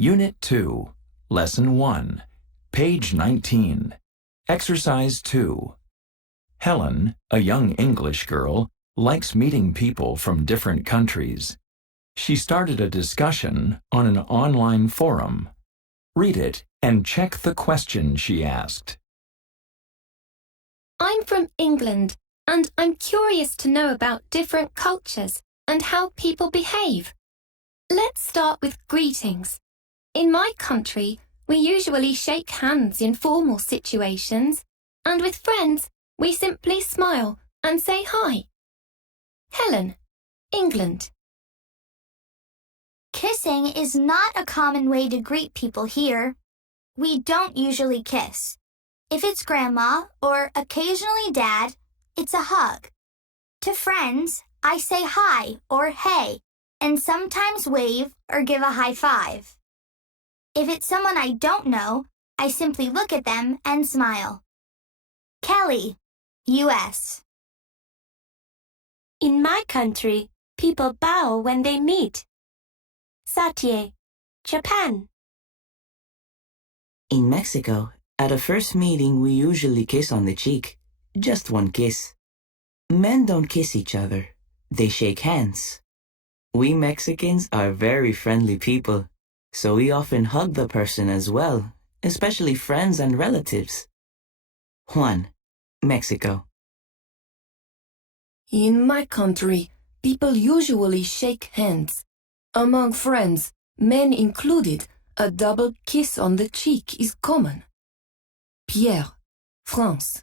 Unit 2, Lesson 1, page 19. Exercise 2. Helen, a young English girl, likes meeting people from different countries. She started a discussion on an online forum. Read it and check the question she asked. I'm from England, and I'm curious to know about different cultures and how people behave. Let's start with greetings. In my country, we usually shake hands in formal situations, and with friends, we simply smile and say hi. Helen, England. Kissing is not a common way to greet people here. We don't usually kiss. If it's grandma or occasionally dad, it's a hug. To friends, I say hi or hey, and sometimes wave or give a high five. If it's someone I don't know, I simply look at them and smile. Kelly, U.S. In my country, people bow when they meet. Satye, Japan. In Mexico, at a first meeting, we usually kiss on the cheek. Just one kiss. Men don't kiss each other. They shake hands. We Mexicans are very friendly people, so we often hug the person as well, especially friends and relatives. Juan, Mexico. In my country, people usually shake hands. Among friends, men included, a double kiss on the cheek is common. Pierre, France.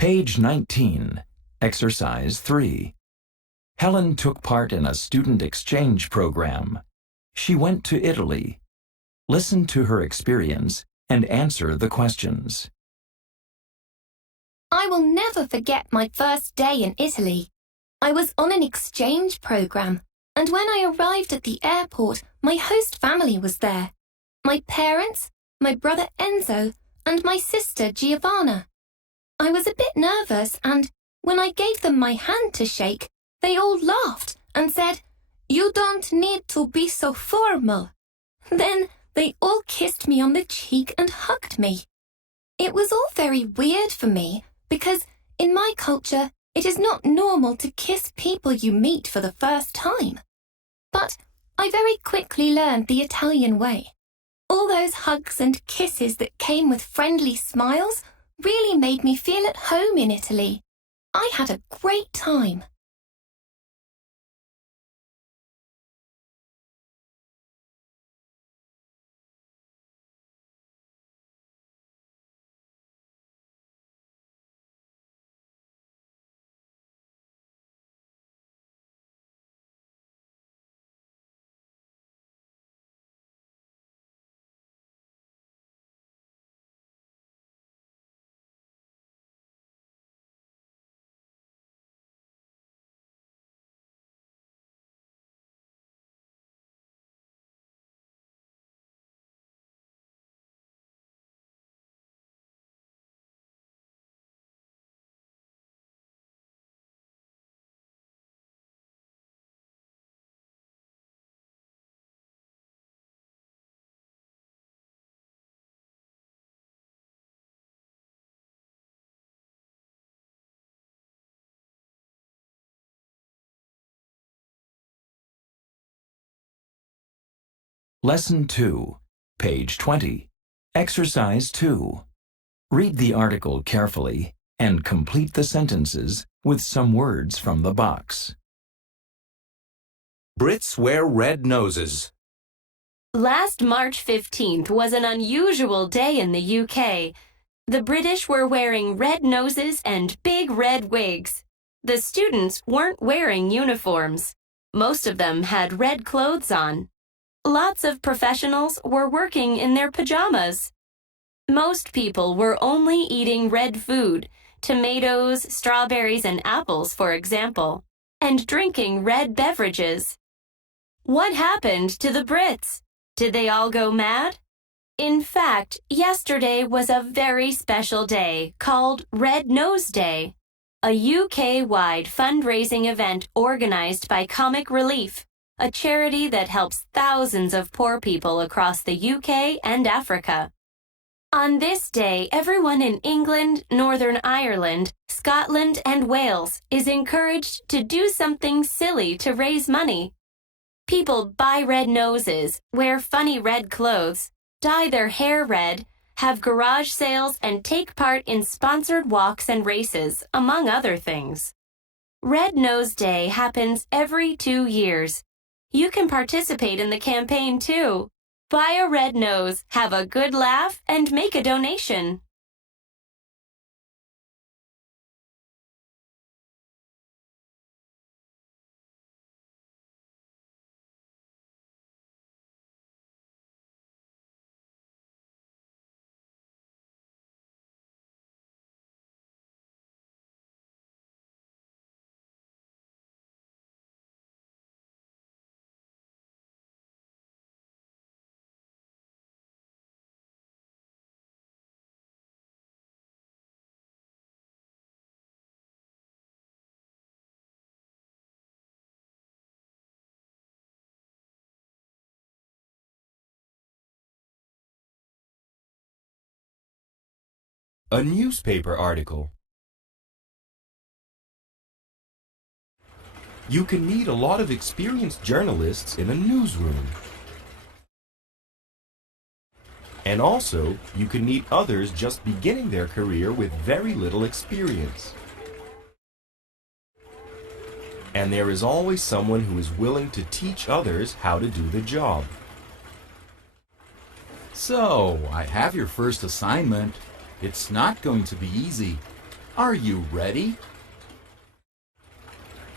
Page 19, Exercise 3. Helen took part in a student exchange program. She went to Italy. Listen to her experience and answer the questions. I will never forget my first day in Italy. I was on an exchange program, and when I arrived at the airport, my host family was there. My parents, my brother Enzo, and my sister Giovanna. I was a bit nervous, and when I gave them my hand to shake, they all laughed and said, "You don't need to be so formal." Then they all kissed me on the cheek and hugged me. It was all very weird for me because in my culture, it is not normal to kiss people you meet for the first time. But I very quickly learned the Italian way. All those hugs and kisses that came with friendly smiles really made me feel at home in Italy. I had a great time. Lesson 2, page 20. Exercise 2. Read the article carefully and complete the sentences with some words from the box. Brits wear red noses. Last March 15th was an unusual day in the UK. The British were wearing red noses and big red wigs. The students weren't wearing uniforms. Most of them had red clothes on. Lots of professionals were working in their pajamas. Most people were only eating red food, tomatoes, strawberries, and apples, for example, and drinking red beverages. What happened to the Brits? Did they all go mad? In fact, yesterday was a very special day called Red Nose Day, a UK-wide fundraising event organized by Comic Relief, a charity that helps thousands of poor people across the UK and Africa. On this day, everyone in England, Northern Ireland, Scotland, and Wales is encouraged to do something silly to raise money. People buy red noses, wear funny red clothes, dye their hair red, have garage sales, and take part in sponsored walks and races, among other things. Red Nose Day happens every 2 years. You can participate in the campaign too. Buy a red nose, have a good laugh, and make a donation. A newspaper article. You can meet a lot of experienced journalists in a newsroom. And also, you can meet others just beginning their career with very little experience. And there is always someone who is willing to teach others how to do the job. So, I have your first assignment. It's not going to be easy. Are you ready?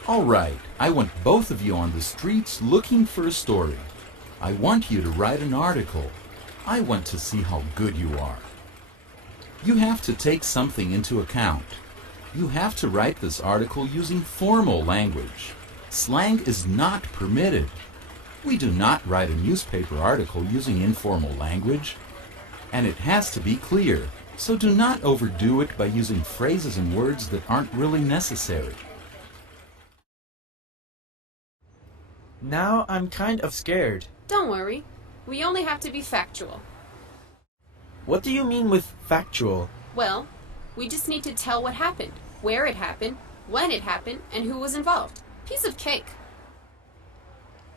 All right, I want both of you on the streets looking for a story. I want you to write an article. I want to see how good you are. You have to take something into account. You have to write this article using formal language. Slang is not permitted. We do not write a newspaper article using informal language. And it has to be clear, so do not overdo it by using phrases and words that aren't really necessary. Now I'm kind of scared. Don't worry. We only have to be factual. What do you mean with factual? Well, we just need to tell what happened, where it happened, when it happened, and who was involved. Piece of cake.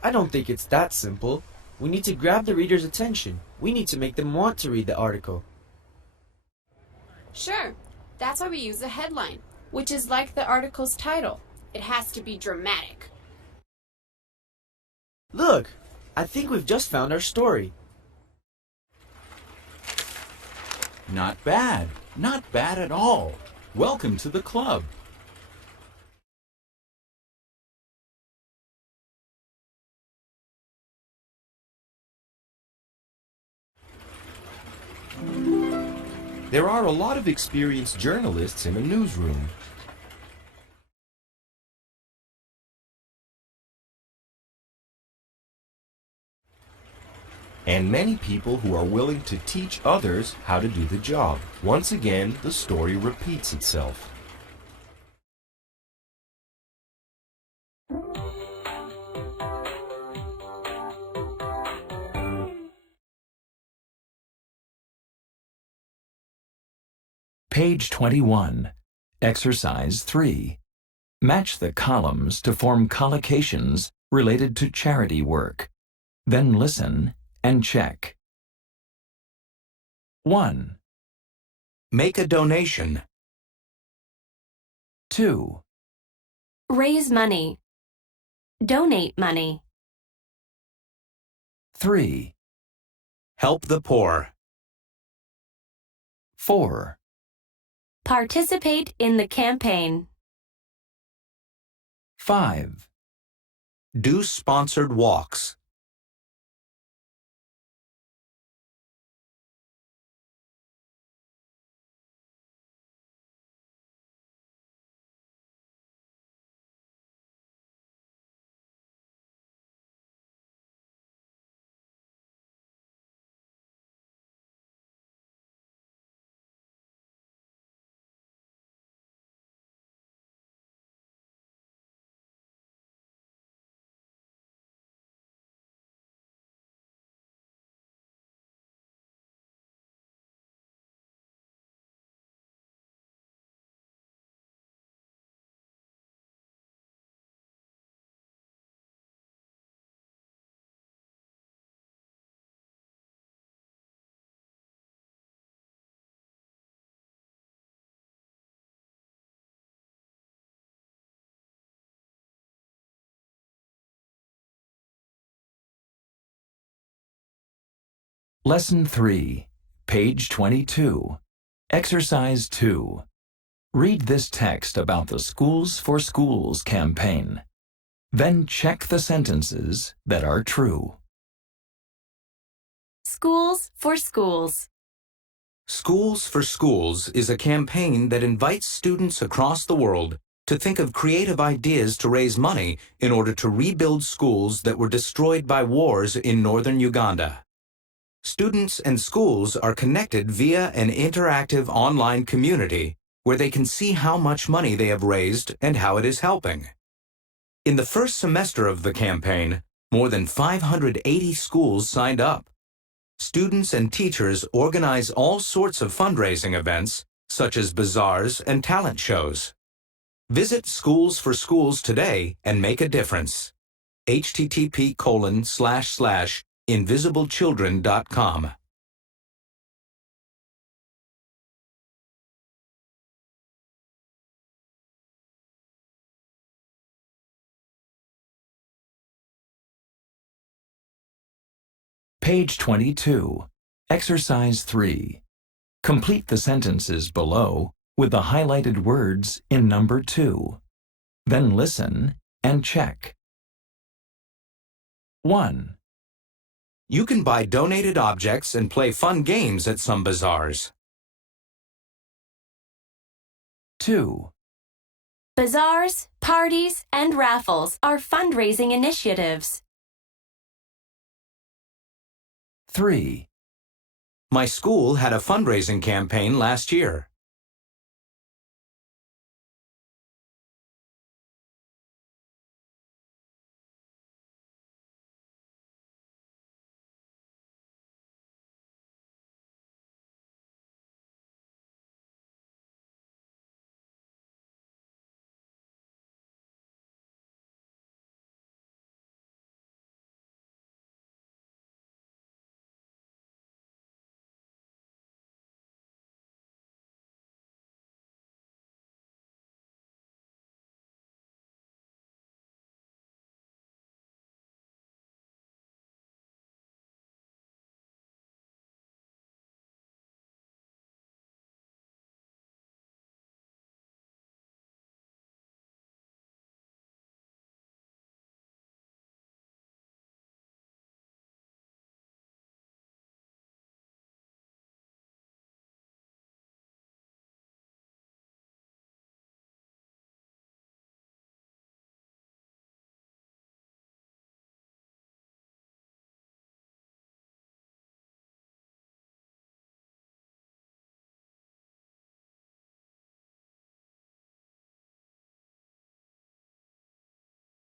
I don't think it's that simple. We need to grab the reader's attention. We need to make them want to read the article. Sure. That's why we use a headline, which is like the article's title. It has to be dramatic. Look! I think we've just found our story. Not bad. Not bad at all. Welcome to the club. There are a lot of experienced journalists in a newsroom. And many people who are willing to teach others how to do the job. Once again, the story repeats itself. Page 21. Exercise 3. Match the columns to form collocations related to charity work. Then listen and check. 1, Make a donation. 2, Raise money. Donate money. 3, Help the poor. 4, Participate in the campaign. 5, Do sponsored walks. Lesson 3, page 22. Exercise 2. Read this text about the Schools for Schools campaign. Then check the sentences that are true. Schools for Schools. Schools for Schools is a campaign that invites students across the world to think of creative ideas to raise money in order to rebuild schools that were destroyed by wars in northern Uganda. Students and schools are connected via an interactive online community where they can see how much money they have raised and how it is helping. In the first semester of the campaign, more than 580 schools signed up. Students and teachers organize all sorts of fundraising events, such as bazaars and talent shows. Visit Schools for Schools today and make a difference. http://invisiblechildren.com. Page 22. Exercise 3. Complete the sentences below with the highlighted words in number 2. Then listen and check. 1, You can buy donated objects and play fun games at some bazaars. 2, Bazaars, parties, and raffles are fundraising initiatives. 3, My school had a fundraising campaign last year.